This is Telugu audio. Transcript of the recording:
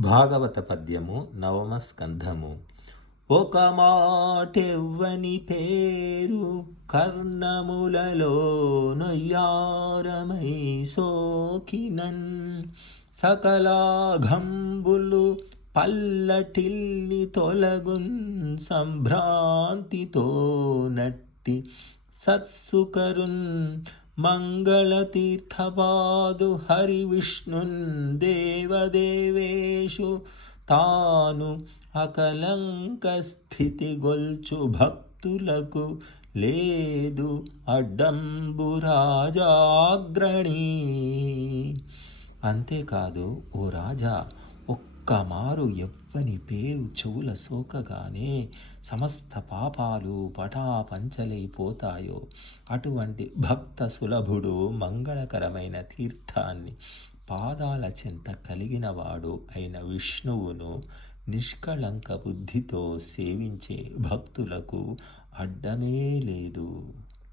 భాగవత పద్యము నవమ స్కంధము. ఒక మాటెవ్వని పేరు కర్ణములలో నొయ్యారమై సోకినన్, సకలాఘంబులు పల్లటిల్లి తొలగున్ సంభ్రాంతితో నట్టి సత్సుకరున్ మంగళతీర్థపాదు హరి విష్ణున్ దేవదేవేషు తాను అకలంక స్థితి గొల్చు భక్తులకు లేదు అడ్డంబు రాజాగ్రణి. అంతేకాదు, ఓ రాజా, ఒక్కమారు ఎవ్వని పేరు చెవుల సోకగానే సమస్త పాపాలు పటాపంచలైపోతాయో అటువంటి భక్త సులభుడు మంగళకరమైన తీర్థాన్ని పాదాల చెంత కలిగినవాడు అయిన విష్ణువును నిష్కళంక బుద్ధితో సేవించే భక్తులకు అడ్డమే లేదు.